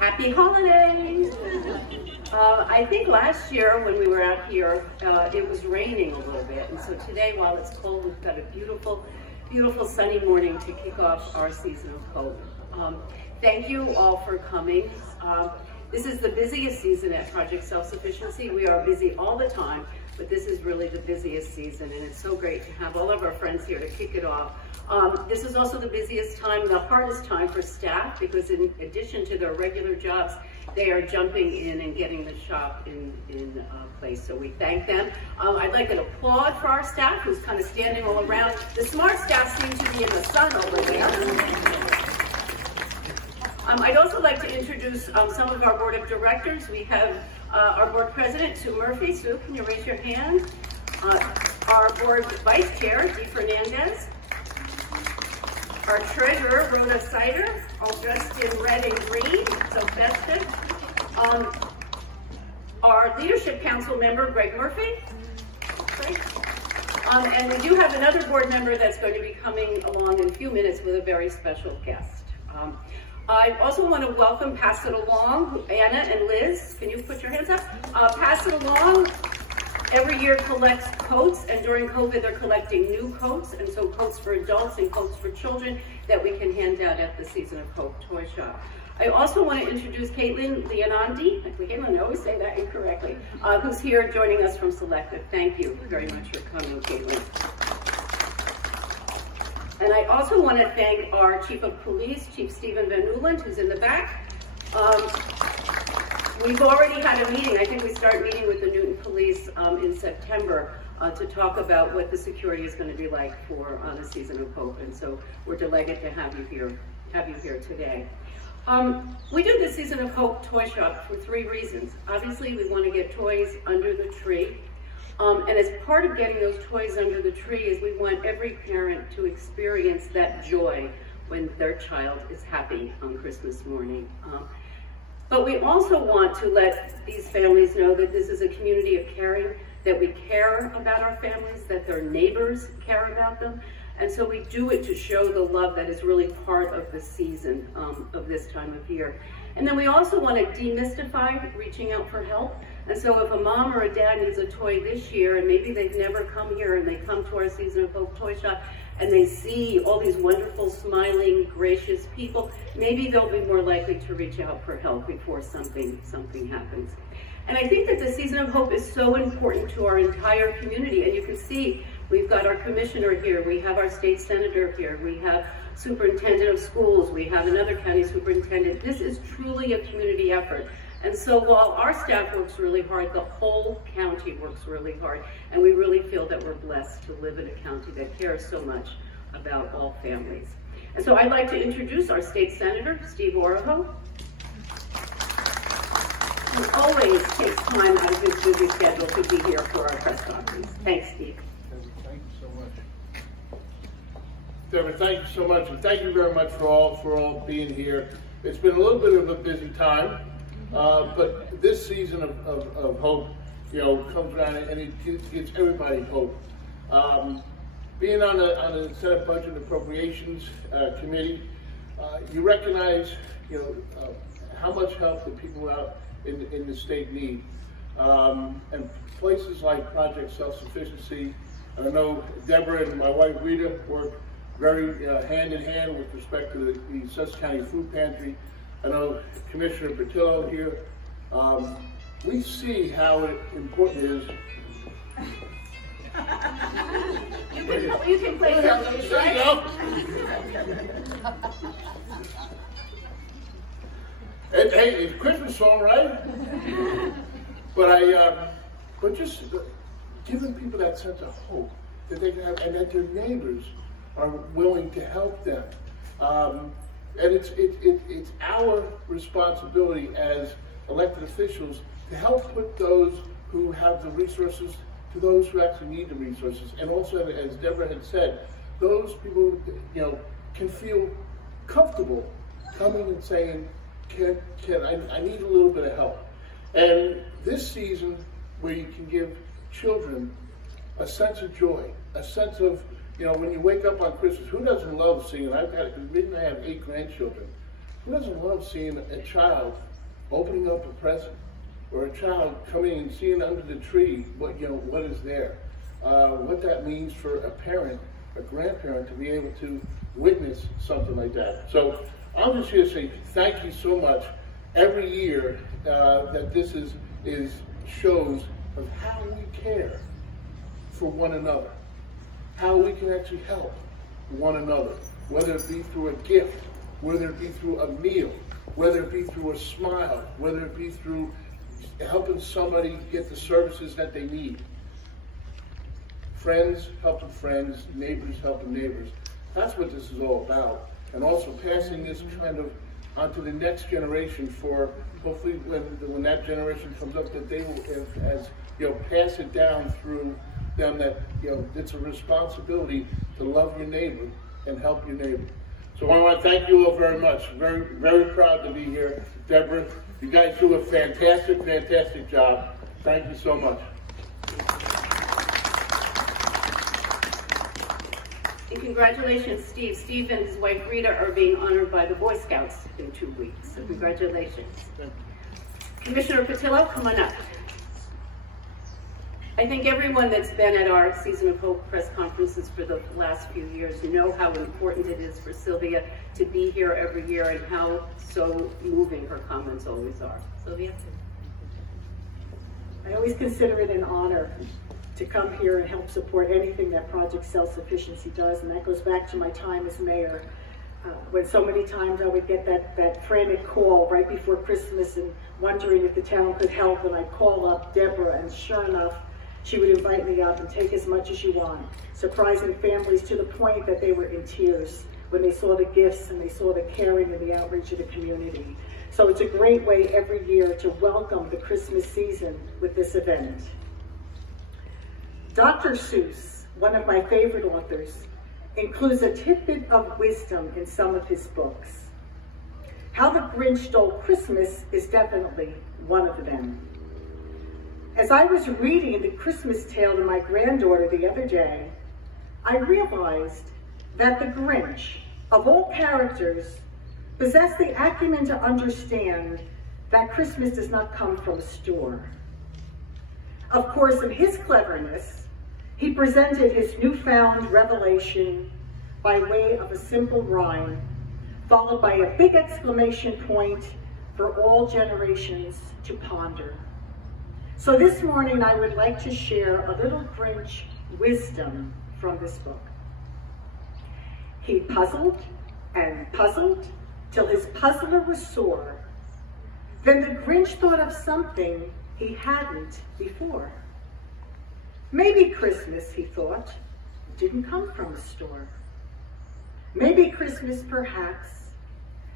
Happy holidays! I think last year when we were out here, it was raining a little bit, and so today, while it's cold, we've got a beautiful, beautiful sunny morning to kick off our season of hope. Thank you all for coming. This is the busiest season at Project Self-Sufficiency. We are busy all the time, but this is really the busiest season, and it's so great to have all of our friends here to kick it off. This is also the busiest time, the hardest time for staff, because in addition to their regular jobs, they are jumping in and getting the shop in place, so we thank them. I'd like an applaud for our staff, who's kind of standing all around. The smart staff seem to be in the sun over there. I'd also like to introduce some of our board of directors. We have our board president, Sue Murphy. Sue, can you raise your hand? Our board vice chair, Dee Fernandez. Our treasurer, Rhoda Sider, all dressed in red and green, so festive. Our leadership council member, Greg Murphy. Great. And we do have another board member that's going to be coming along in a few minutes with a very special guest. I also want to welcome Pass It Along, Anna and Liz. Can you put your hands up? Pass It Along every year collects coats, and during COVID they're collecting new coats, and so coats for adults and coats for children that we can hand out at the Season of Hope Toy Shop. I also want to introduce Caitlin Leonandi, I always say that incorrectly, who's here joining us from Selective. Thank you very much for coming, Caitlin. And I also want to thank our Chief of Police, Chief Stephen Van Newland, who's in the back. We've already had a meeting. I think we start meeting with the Newton Police in September to talk about what the security is going to be like for the Season of Hope. And so we're delighted to have you here today. We do the Season of Hope Toy Shop for 3 reasons. Obviously, we want to get toys under the tree. And as part of getting those toys under the tree is we want every parent to experience that joy when their child is happy on Christmas morning. But we also want to let these families know that this is a community of caring, that we care about our families, that their neighbors care about them. And so we do it to show the love that is really part of the season of this time of year. And then we also want to demystify reaching out for help. And so if a mom or a dad needs a toy this year, and maybe they've never come here and they come to our Season of Hope Toy Shop and they see all these wonderful, smiling, gracious people, maybe they'll be more likely to reach out for help before something happens. And I think that the Season of Hope is so important to our entire community. And you can see we've got our commissioner here, we have our state senator here, we have superintendent of schools, we have another county superintendent. This is truly a community effort. And so while our staff works really hard, the whole county works really hard. And we really feel that we're blessed to live in a county that cares so much about all families. And so I'd like to introduce our state senator, Steve Oraho, who always takes time out of his busy schedule to be here for our press conference. Thanks, Steve. Thank you so much. Deborah, thank you so much. And thank you very much for all being here. It's been a little bit of a busy time. But this season of hope, comes around and it gives everybody hope. Being on the Senate Budget and Appropriations Committee, you recognize, how much help the people out in the state need. And places like Project Self-Sufficiency, I know Deborah and my wife Rita work very hand in hand with respect to the Sussex County Food Pantry. I know Commissioner Bertillo here. We see how important it is. You can play those, right? Hey, it's a Christmas song, right? But just giving people that sense of hope that they can have, and that their neighbors are willing to help them. And it's our responsibility as elected officials to help put those who have the resources to those who actually need the resources. And also, as Deborah had said, those people, can feel comfortable coming and saying, I need a little bit of help. And this season, where you can give children a sense of joy, a sense of, when you wake up on Christmas, who doesn't love singing? I have 8 grandchildren Who doesn't love seeing a child opening up a present, or a child coming and seeing under the tree what is there, what that means for a parent, a grandparent, to be able to witness something like that. So I'm just here to say thank you so much. Every year that this is shows of how we care for one another, how we can actually help one another, whether it be through a gift, whether it be through a meal, whether it be through a smile, whether it be through helping somebody get the services that they need. Friends helping friends, neighbors helping neighbors. That's what this is all about. And also passing this kind of onto the next generation, for hopefully when that generation comes up, that they will pass it down through them, that it's a responsibility to love your neighbor and help your neighbor. So I want to thank you all very much. Very, very proud to be here. Deborah, you guys do a fantastic, fantastic job. Thank you so much. And congratulations, Steve. Steve and his wife Rita are being honored by the Boy Scouts in 2 weeks. So congratulations. Commissioner Patillo, come on up. I think everyone that's been at our Season of Hope press conferences for the last few years know how important it is for Sylvia to be here every year, and how so moving her comments always are. Sylvia? I always consider it an honor to come here and help support anything that Project Self-Sufficiency does, and that goes back to my time as mayor, when so many times I would get that frantic call right before Christmas and wondering if the town could help, and I'd call up Deborah, and sure enough, she would invite me up and take as much as you want, surprising families to the point that they were in tears when they saw the gifts and they saw the caring and the outreach of the community. So it's a great way every year to welcome the Christmas season with this event. Dr. Seuss, one of my favorite authors, includes a tidbit of wisdom in some of his books. How the Grinch Stole Christmas is definitely one of them. As I was reading the Christmas tale to my granddaughter the other day, I realized that the Grinch, of all characters, possessed the acumen to understand that Christmas does not come from a store. Of course, in his cleverness, he presented his newfound revelation by way of a simple rhyme, followed by a big exclamation point for all generations to ponder. So this morning, I would like to share a little Grinch wisdom from this book. He puzzled and puzzled till his puzzler was sore. Then the Grinch thought of something he hadn't before. Maybe Christmas, he thought, didn't come from a store. Maybe Christmas, perhaps,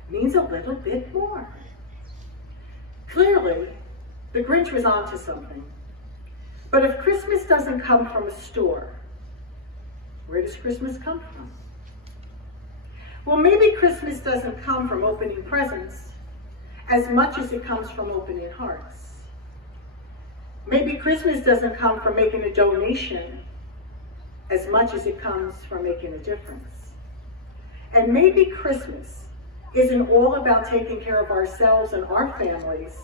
means a little bit more. Clearly, the Grinch was onto something. But if Christmas doesn't come from a store, where does Christmas come from? Well, maybe Christmas doesn't come from opening presents as much as it comes from opening hearts. Maybe Christmas doesn't come from making a donation as much as it comes from making a difference. And maybe Christmas isn't all about taking care of ourselves and our families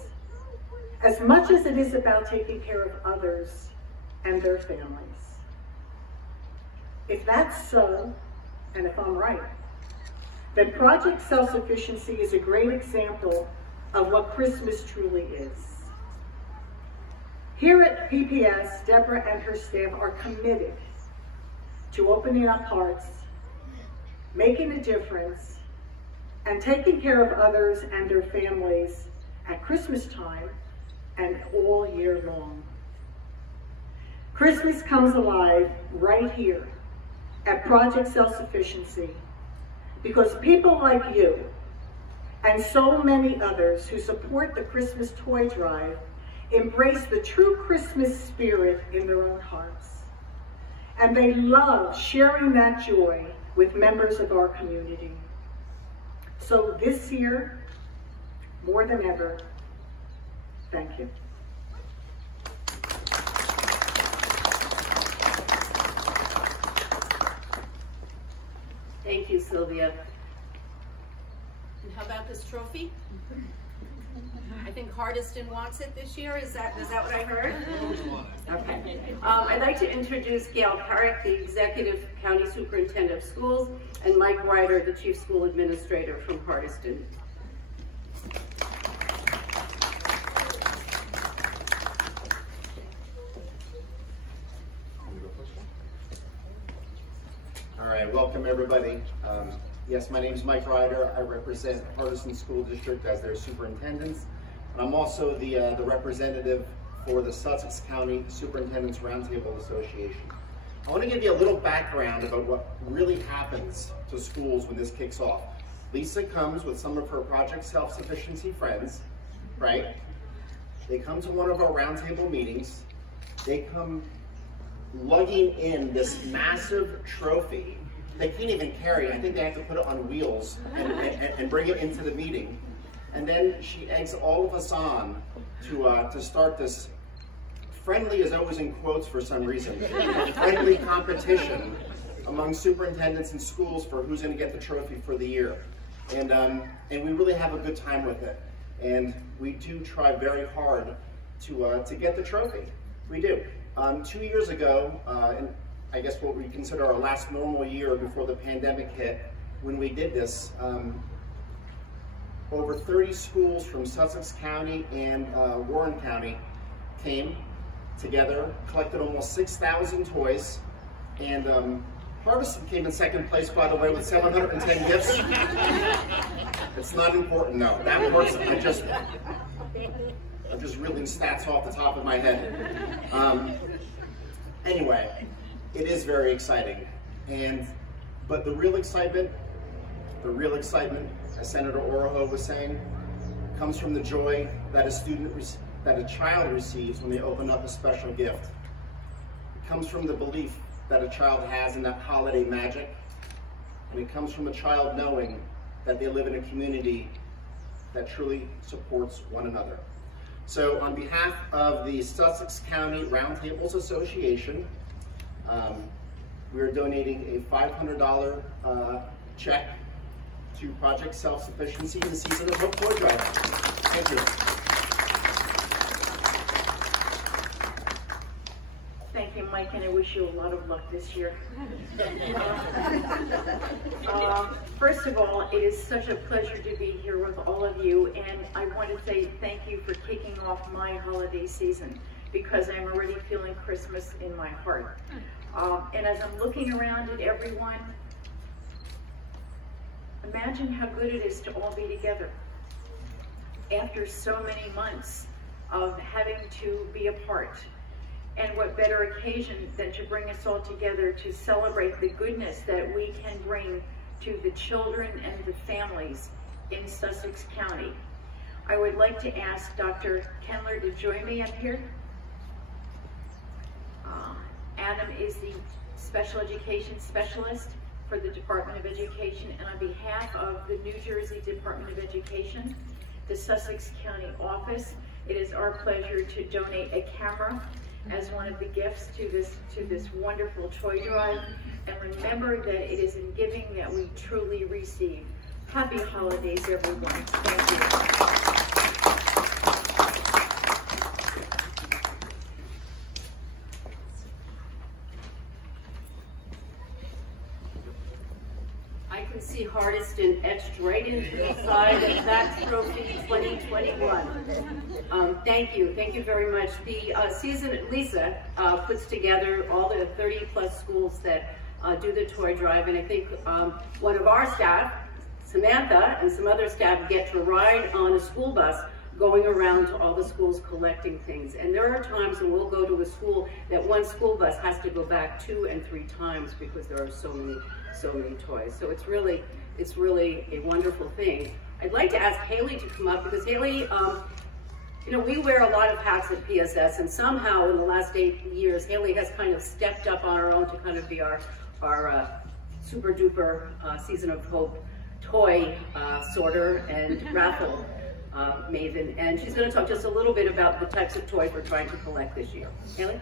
as much as it is about taking care of others and their families. If that's so, and if I'm right, then Project Self-Sufficiency is a great example of what Christmas truly is. Here at PPS, Deborah and her staff are committed to opening up hearts, making a difference, and taking care of others and their families at Christmas time and all year long. Christmas comes alive right here at Project Self-Sufficiency because people like you and so many others who support the Christmas toy drive embrace the true Christmas spirit in their own hearts. And they love sharing that joy with members of our community. So this year, more than ever, thank you. Thank you, Sylvia. And how about this trophy? I think Hardiston wants it this year. Is that what I heard? Okay. I'd like to introduce Gail Carrick, the Executive County Superintendent of Schools, and Mike Ryder, the Chief School Administrator from Hardiston. All right, welcome everybody. Yes, my name is Mike Ryder. I represent Hardiston School District as their superintendent. And I'm also the representative for the Sussex County Superintendents Roundtable Association. I want to give you a little background about what really happens to schools when this kicks off. Lisa comes with some of her Project Self-Sufficiency friends, right? They come to one of our roundtable meetings. They come lugging in this massive trophy. They can't even carry it. I think they have to put it on wheels and bring it into the meeting. And then she eggs all of us on to start this friendly, is always in quotes for some reason, friendly competition among superintendents and schools for who's going to get the trophy for the year. And we really have a good time with it. And we do try very hard to get the trophy. We do. 2 years ago, and I guess what we consider our last normal year before the pandemic hit, when we did this, over 30 schools from Sussex County and Warren County came together, collected almost 6,000 toys, and Hardiston came in second place, by the way, with 710 gifts. It's not important, though. That works. I'm just reeling stats off the top of my head. Anyway, it is very exciting, but the real excitement, as Senator Oroho was saying, comes from the joy that a child receives when they open up a special gift. It comes from the belief that a child has in that holiday magic, and it comes from a child knowing that they live in a community that truly supports one another. So on behalf of the Sussex County Roundtables Association, we're donating a $500 check to Project Self-Sufficiency in the season of Hope Toy Drive. Thank you. Thank you, Mike, and I wish you a lot of luck this year. First of all, it is such a pleasure to be here with all of you, and I want to say thank you for kicking off my holiday season, because I'm already feeling Christmas in my heart. And as I'm looking around at everyone, imagine how good it is to all be together after so many months of having to be apart. And what better occasion than to bring us all together to celebrate the goodness that we can bring to the children and the families in Sussex County. I would like to ask Dr. Kendler to join me up here. Adam is the special education specialist for the Department of Education, and on behalf of the New Jersey Department of Education, the Sussex County office, it is our pleasure to donate a camera as one of the gifts to this wonderful toy drive. And remember that it is in giving that we truly receive. Happy holidays, everyone. Thank you. I can see Hardiston etched right into the side of that trophy 2021. Thank you very much. The season, Lisa puts together all the 30+ schools that do the toy drive, and I think one of our staff, Samantha, and some other staff get to ride on a school bus going around to all the schools collecting things. And there are times when we'll go to a school that one school bus has to go back 2 and 3 times because there are so many toys. So it's really a wonderful thing. I'd like to ask Haley to come up, because Haley, you know, we wear a lot of hats at PSS, and somehow in the last 8 years, Haley has kind of stepped up on her own to kind of be our super duper Season of Hope toy sorter and raffle maven, and she's going to talk just a little bit about the types of toys we're trying to collect this year. Haley?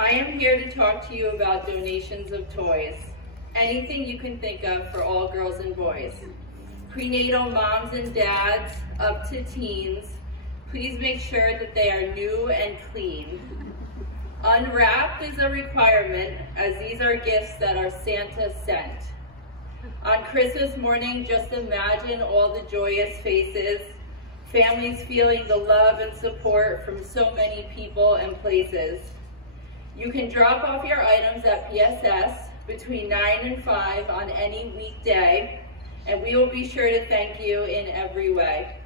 I am here to talk to you about donations of toys. Anything you can think of for all girls and boys. Prenatal moms and dads up to teens, please make sure that they are new and clean. Unwrapped is a requirement, as these are gifts that our Santa sent. On Christmas morning, just imagine all the joyous faces, families feeling the love and support from so many people and places. You can drop off your items at PSS between 9 and 5 on any weekday, and we will be sure to thank you in every way.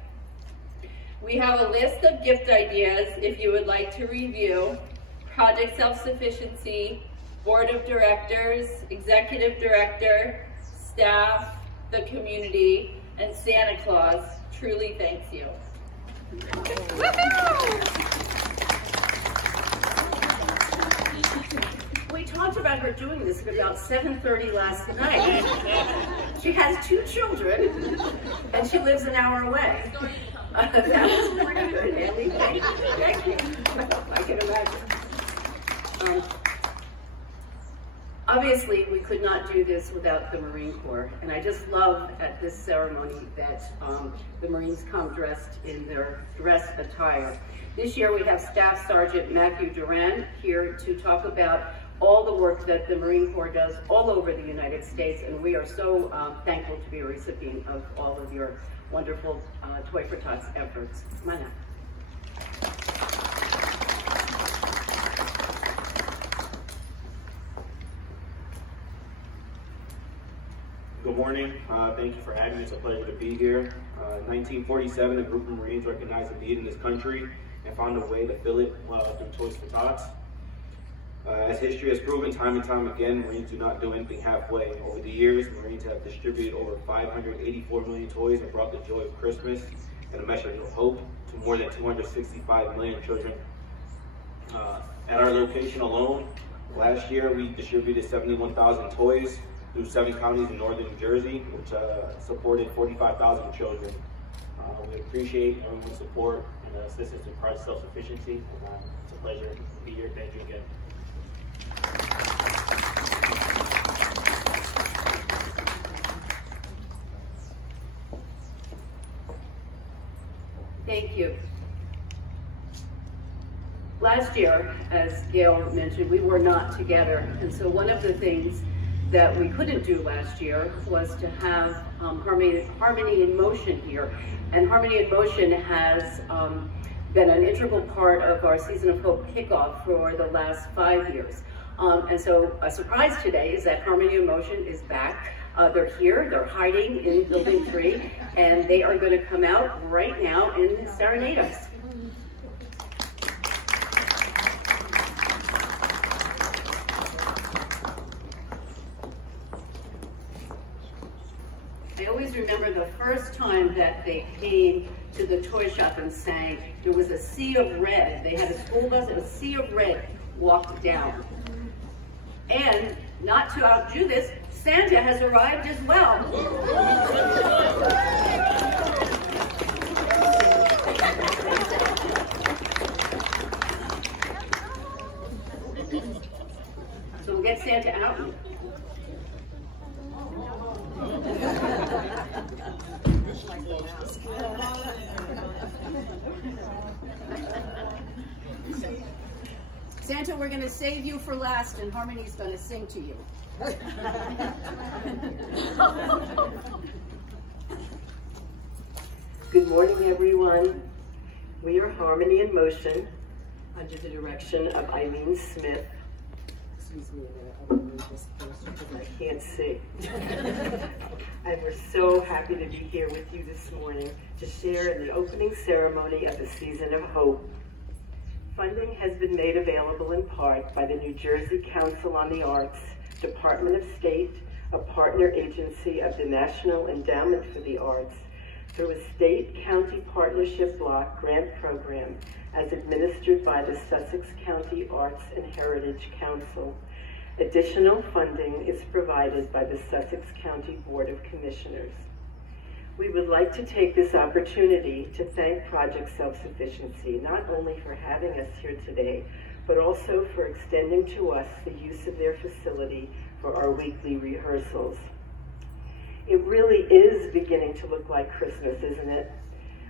We have a list of gift ideas if you would like to review. Project Self-Sufficiency, Board of Directors, Executive Director, staff, the community, and Santa Claus truly thanks you. We talked about her doing this at about 7:30 last night. She has 2 children, and she lives an hour away. That was pretty good, Andy. Thank you. I can imagine. Obviously, we could not do this without the Marine Corps, and I just love at this ceremony that the Marines come dressed in their dress attire. This year we have Staff Sergeant Matthew Duran here to talk about all the work that the Marine Corps does all over the United States, and we are so thankful to be a recipient of all of your wonderful Toy for Tots efforts. Come on up. Good morning. Thank you for having me. It's a pleasure to be here. 1947, a group of Marines recognized a need in this country and found a way to fill it through Toys for Tots. As history has proven time and time again, Marines do not do anything halfway. Over the years, Marines have distributed over 584 million toys and brought the joy of Christmas and a message of hope to more than 265 million children. At our location alone, last year we distributed 71,000 toys through 7 counties in northern New Jersey, which supported 45,000 children. We appreciate everyone's support and assistance in Project Self-Sufficiency. It's a pleasure to be here. Thank you again. Thank you. Last year, as Gail mentioned, we were not together, and so one of the things that we couldn't do last year was to have Harmony in Motion here. And Harmony in Motion has been an integral part of our Season of Hope kickoff for the last 5 years. And so a surprise today is that Harmony in Motion is back. They're here, they're hiding in Building 3, and they are going to come out right now and serenade us. I always remember the first time that they came to the toy shop and sang. There was a sea of red. They had a school bus and a sea of red walked down. And not to outdo this, Santa has arrived as well. So we'll get Santa out. Santa, we're going to save you for last, and Harmony's going to sing to you. Good morning, everyone. We are Harmony in Motion under the direction of Eileen Smith. Excuse me, I'm going to move this closer because I can't see. And we're so happy to be here with you this morning to share in the opening ceremony of the Season of Hope. Funding has been made available in part by the New Jersey Council on the Arts, Department of State, a partner agency of the National Endowment for the Arts, through a state-county partnership block grant program as administered by the Sussex County Arts and Heritage Council. Additional funding is provided by the Sussex County Board of Commissioners. We would like to take this opportunity to thank Project Self-Sufficiency, not only for having us here today, but also for extending to us the use of their facility for our weekly rehearsals. It really is beginning to look like Christmas, isn't it?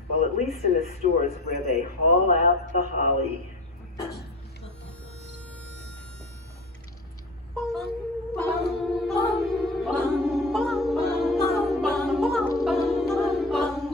Well, at least in the stores where they haul out the holly.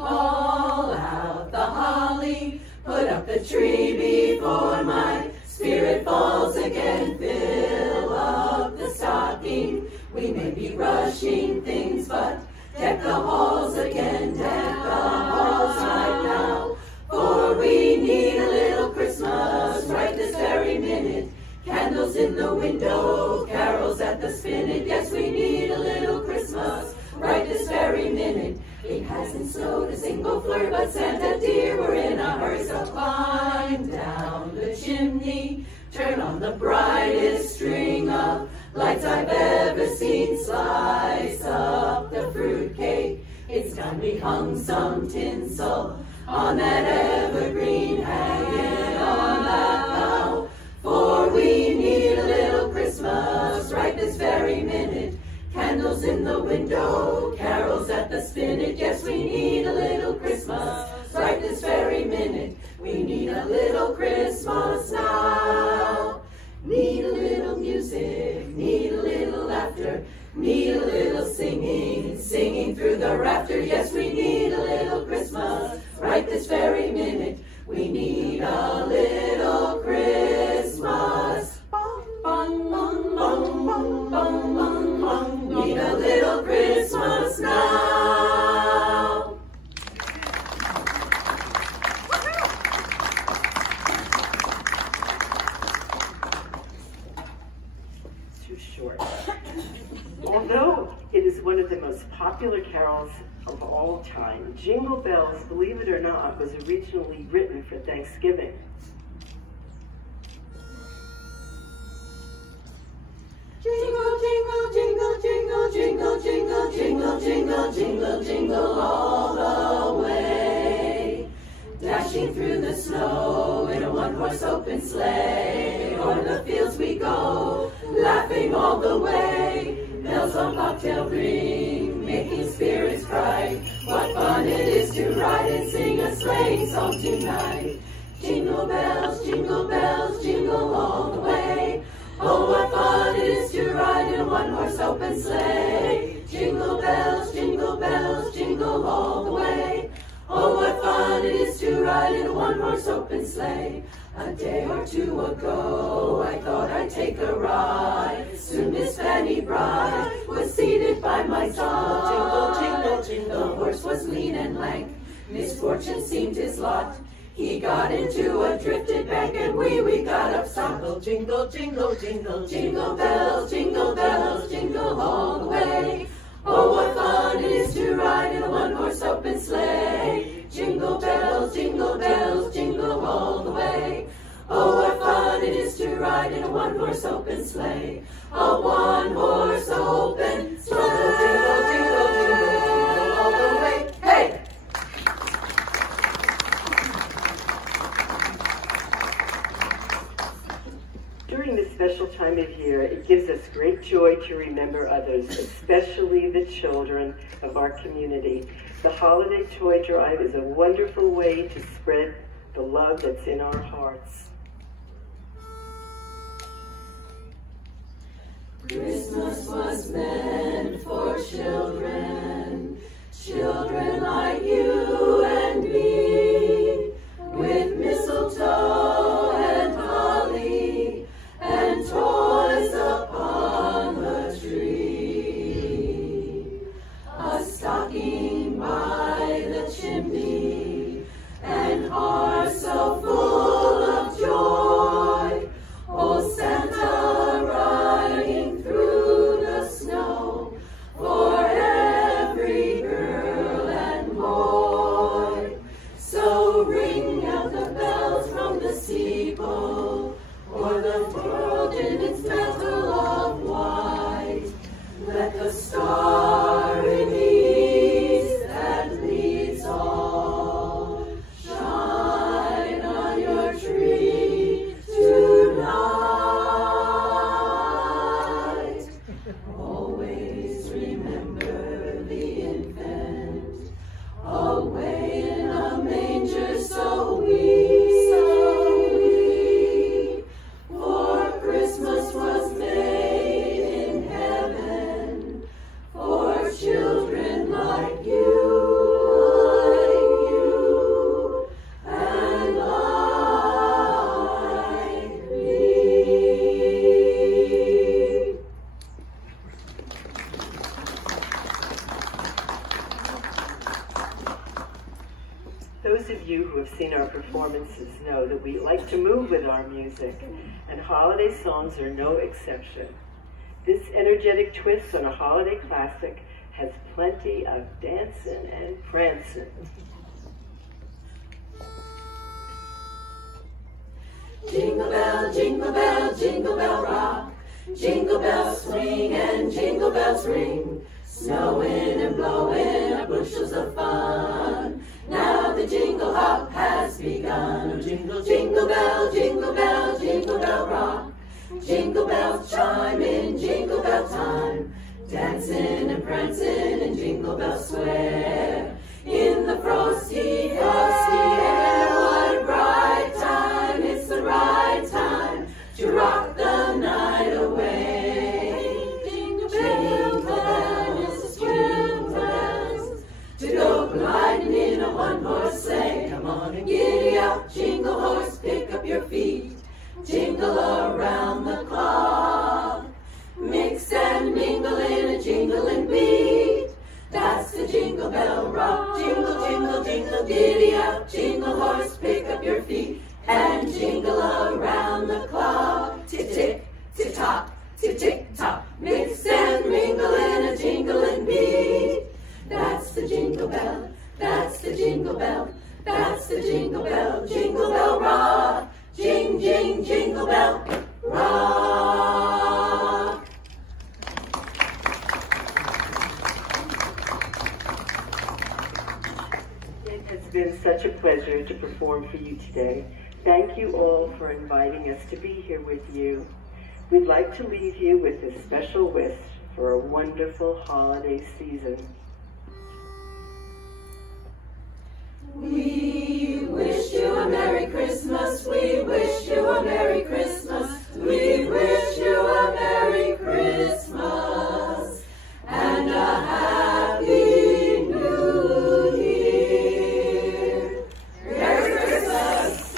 Haul out the holly, put up the tree before my spirit falls again. Fill up the stocking, we may be rushing things, but deck the halls again, deck the halls right now. For we need a little Christmas right this very minute. Candles in the window, carols at the spinet. Yes, we need a little Christmas right this very minute. It hasn't snowed a single flurry, but Santa dear, we're in a hurry. So climb down the chimney, turn on the brightest string of lights I've ever seen. Slice up the fruitcake, it's time we hung some tinsel on that evergreen, hang it on that bough. For we need a little Christmas right this very minute. Candles in the window, carols at the spinet. Yes, we need a little Christmas right this very minute. We need a little Christmas now. Need a little music, need a little laughter, need a little singing, singing through the rafter. Yes, we need a little Christmas right this very minute. We need a little Christmas. Need a little Christmas now. Too short. Although it is one of the most popular carols of all time, Jingle Bells, believe it or not, was originally written for Thanksgiving. Jingle, jingle, jingle, jingle, jingle, jingle, jingle, jingle, jingle, jingle all the way. Dashing through the snow in a one-horse open sleigh. O'er the fields we go, laughing all the way. Bells on bobtail ring, making spirits bright. What fun it is to ride and sing a sleighing song tonight. Jingle bells, jingle all the way. Oh, what fun it is to ride in a one-horse open sleigh. Jingle bells, jingle all the way. Oh, what fun it is to ride in a one-horse open sleigh. A day or two ago, I thought I'd take a ride. Soon Miss Fanny Bride was seated by my side. Jingle, jingle, the horse was lean and lank. Misfortune seemed his lot. He got into a drifted bank and we got upside. Jingle, jingle, jingle, jingle bells, jingle all the way. Oh, what fun it is to ride in a one-horse open sleigh. Jingle bells, jingle all the way. Oh, what fun it is to ride in a one-horse open sleigh. A one-horse open sleigh. Jingle all the way. Hey! During this special time of year, it gives us great joy to remember others, especially the children of our community. The holiday toy drive is a wonderful way to spread the love that's in our hearts. Christmas was meant for children, children like you and me, with mistletoe and holly and toys upon the tree. A stocking by the chimney and hearts so full of joy. Oh, Santa riding through the snow for every girl and boy. So ring out the bells from the steeple, o'er the world in its mantle of white. Let the star in the east that leads all shine on your tree tonight. Those of you who have seen our performances know that we like to move with our music, and holiday songs are no exception. This energetic twist on a holiday classic has plenty of dancing and prancing. Jingle bell, jingle bell, jingle bell rock. Jingle bells swing and jingle bells ring. Snowing and blowing are bushels of fun. Now the jingle hop has begun. Jingle, jingle bell, jingle bell, jingle bell rock. Jingle bells chime in jingle bell time. Dancing and prancing in Jingle Bell Square. In the frosty, frosty air, what a bright time. It's the right time to rock the night away. Jingle bells, jingle bells, to go gliding in a one-horse sleigh. Come on and giddy up, jingle horse, pick up your feet. Jingle around the clock. Mix and mingle in a jingling beat. That's the Jingle Bell Rock. Jingle, jingle, jingle, giddy up, jingle horse, pick up your feet and jingle around the clock. Tick, tick, tick, tock, tick, tick, tock. Mix and mingle in a jingling beat. That's the Jingle Bell, that's the Jingle Bell, that's the Jingle Bell, Jingle Bell Rock. Jing, jing, Jingle Bell Rock. It has been such a pleasure to perform for you today. Thank you all for inviting us to be here with you. We'd like to leave you with a special wish for a wonderful holiday season. We wish you a Merry Christmas. We wish you a Merry Christmas. We wish you a Merry Christmas and a Happy New Year. Merry Christmas.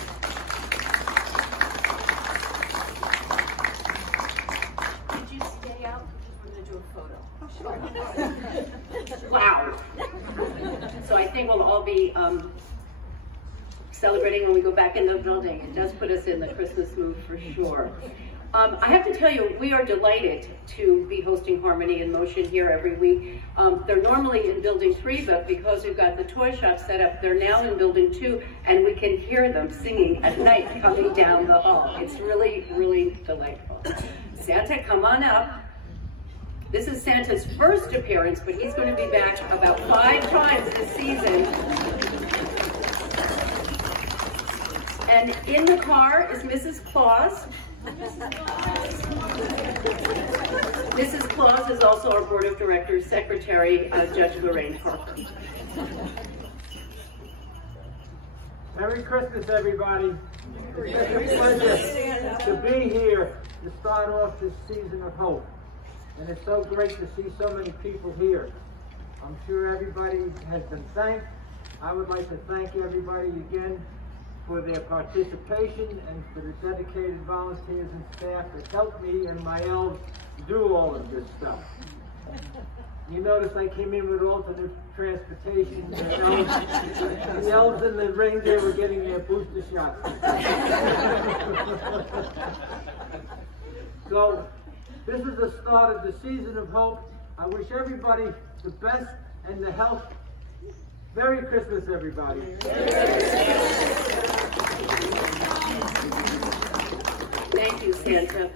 Did you stay out? We're going to do a photo. Wow. So I think we'll all be celebrating when we go back in the building. It does put us in the Christmas mood for sure. I have to tell you, we are delighted to be hosting Harmony in Motion here every week. They're normally in Building 3, but because we've got the toy shop set up, they're now in Building 2, and we can hear them singing at night coming down the hall. It's really, really delightful. Santa, come on up. This is Santa's first appearance, but he's going to be back about 5 times this season. And in the car is Mrs. Claus. Mrs. Claus is also our Board of Directors Secretary, Judge Lorraine Parker. Merry Christmas, everybody. It's a pleasure to be here to start off this season of hope. And it's so great to see so many people here. I'm sure everybody has been thanked. I would like to thank everybody again for their participation and for the dedicated volunteers and staff that helped me and my elves do all of this stuff. You notice I came in with alternate transportation. The elves and the reindeer were getting their booster shots. So, this is the start of the season of hope. I wish everybody the best and the health. Merry Christmas, everybody. Thank you, Santa.